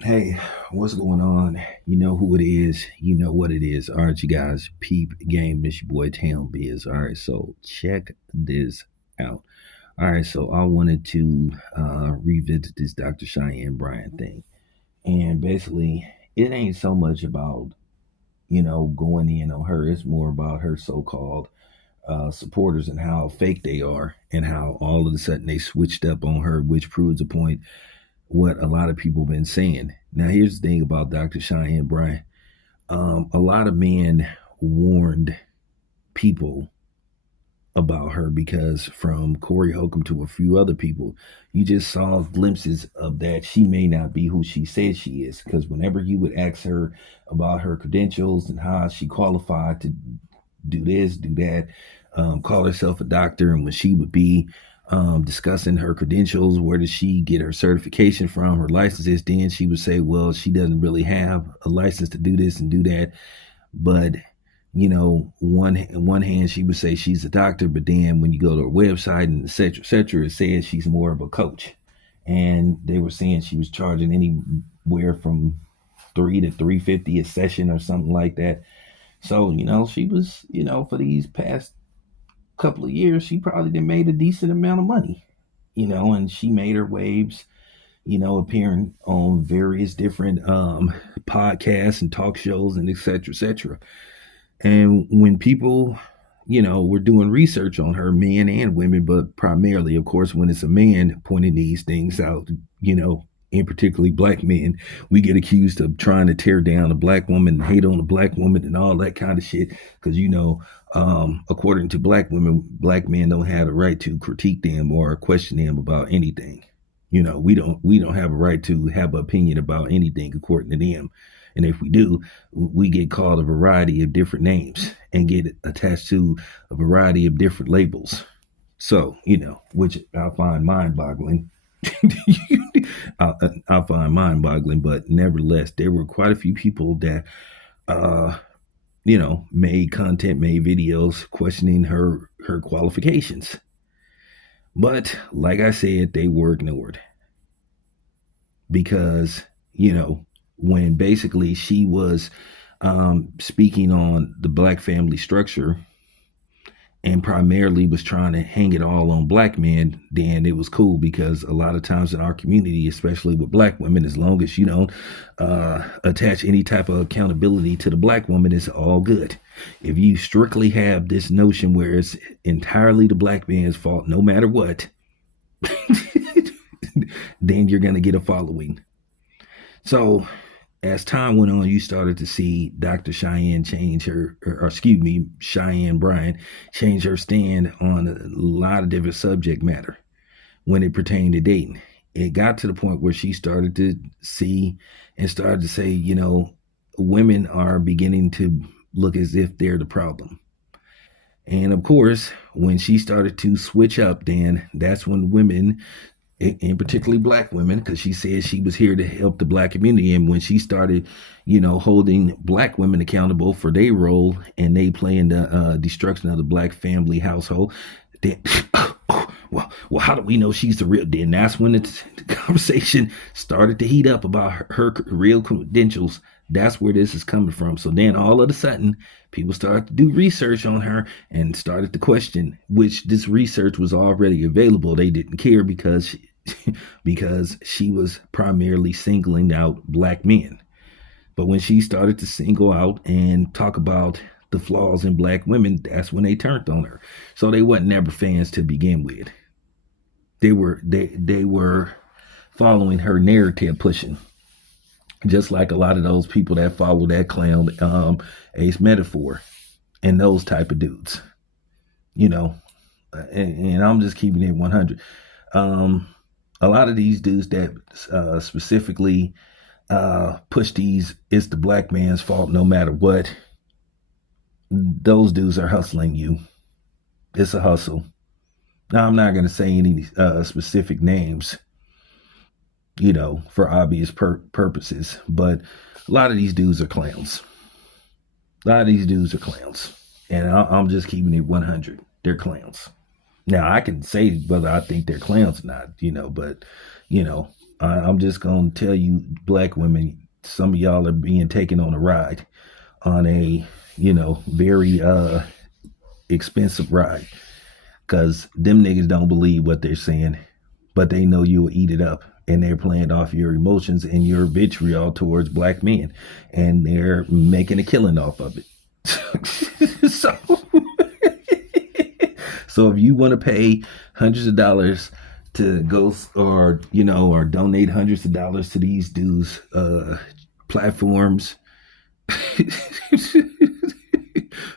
Hey, what's going on? You know who it is. You know what it is. All right, you guys. Peep game. This your boy Town Biz. All right, so check this out. All right, so I wanted to revisit this Dr. Cheyenne Bryant thing. And basically, it ain't so much about, going in on her. It's more about her so called supporters and how fake they are and how all of a sudden they switched up on her, which proves a point what a lot of people have been saying. Now, here's the thing about Dr. Cheyenne Bryant. A lot of men warned people about her because from Corey Holcomb to a few other people, you just saw glimpses of that she may not be who she says she is. Because whenever you would ask her about her credentials and how she qualified to do this, do that, call herself a doctor, and when she would be discussing her credentials, where does she get her certification from, her licenses, then she would say, well, she doesn't really have a license to do this and do that. But one hand she would say she's a doctor, but then when you go to her website and et cetera, it says she's more of a coach. And they were saying she was charging anywhere from 3 to 350 a session or something like that. So, she was, for these past couple of years, she probably done made a decent amount of money, and she made her waves, appearing on various different podcasts and talk shows and et cetera, et cetera. And when people, were doing research on her, men and women, but primarily, of course, when it's a man pointing these things out, and particularly black men, we get accused of trying to tear down a black woman, hate on a black woman, and all that kind of shit. Because according to black women, black men don't have the right to critique them or question them about anything. We don't have a right to have an opinion about anything according to them. And if we do, we get called a variety of different names and get attached to a variety of different labels. So, which I find mind boggling. I find mind boggling, but nevertheless, there were quite a few people that, uh, made content, made videos questioning her qualifications. But like I said, they were ignored because, when basically she was speaking on the black family structure and primarily was trying to hang it all on black men, then it was cool because a lot of times in our community, especially with black women, as long as you don't attach any type of accountability to the black woman, it's all good. If you strictly have this notion where it's entirely the black man's fault, no matter what, then you're going to get a following. So as time went on, you started to see Dr. Cheyenne change or excuse me, Cheyenne Bryant change her stand on a lot of different subject matter when it pertained to dating. It got to the point where she started to see and started to say, women are beginning to look as if they're the problem. And of course, when she started to switch up, then that's when women and particularly black women, because she said she was here to help the black community. And when she started, holding black women accountable for their role and they playing the destruction of the black family household, then, well, how do we know she's the real? Then that's when the conversation started to heat up about her real credentials. That's where this is coming from. So then all of a sudden, people started to do research on her and started to question, which this research was already available. They didn't care because she was primarily singling out black men. But when she started to single out and talk about the flaws in black women, that's when they turned on her. So they wasn't never fans to begin with. They were following her narrative pushing. Just like a lot of those people that follow that clown Ace Metaphor and those type of dudes, you know. And I'm just keeping it 100. A lot of these dudes that specifically push these it's the black man's fault no matter what, those dudes are hustling you. It's a hustle. Now, I'm not going to say any specific names, for obvious purposes, but a lot of these dudes are clowns. A lot of these dudes are clowns. And I'm just keeping it 100. They're clowns. Now, I can say whether I think they're clowns or not, but, you know, I'm just gonna tell you, black women, some of y'all are being taken on a ride, on a very expensive ride, because them niggas don't believe what they're saying, but they know you'll eat it up, and they're playing off your emotions and your vitriol towards black men, and they're making a killing off of it. so so if you want to pay hundreds of dollars to go, or donate hundreds of dollars to these dudes platforms,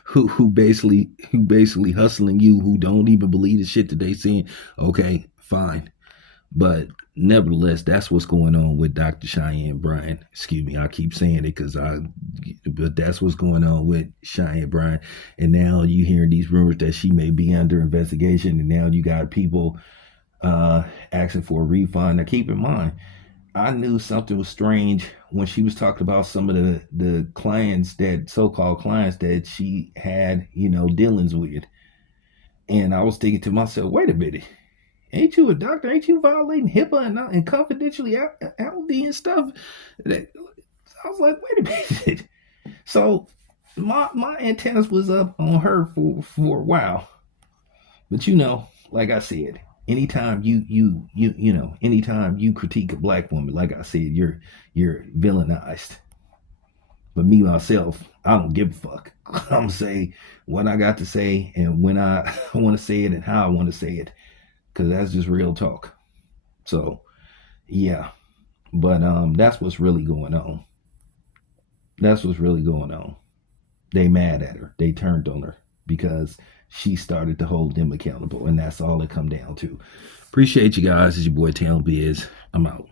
who basically hustling you, who don't even believe the shit that they saying, okay, fine. But nevertheless, that's what's going on with Dr. Cheyenne Bryan. Excuse me, I keep saying it but that's what's going on with Cheyenne Bryan. And now you hearing these rumors that she may be under investigation, and now you got people asking for a refund. Now keep in mind, I knew something was strange when she was talking about some of the clients, that so-called clients that she had, dealings with. And I was thinking to myself, wait a minute, ain't you a doctor? Ain't you violating HIPAA and confidentiality and stuff? I was like, wait a minute. So my antennas was up on her for a while. But like I said, anytime anytime you critique a black woman, like I said, you're villainized. But me myself, I don't give a fuck. I'm gonna say what I got to say, and when I want to say it, and how I want to say it, because that's just real talk. So yeah, but that's what's really going on. That's what's really going on. They mad at her. They turned on her because she started to hold them accountable, and that's all it come down to. Appreciate you guys. It's your boy Town Biz. I'm out.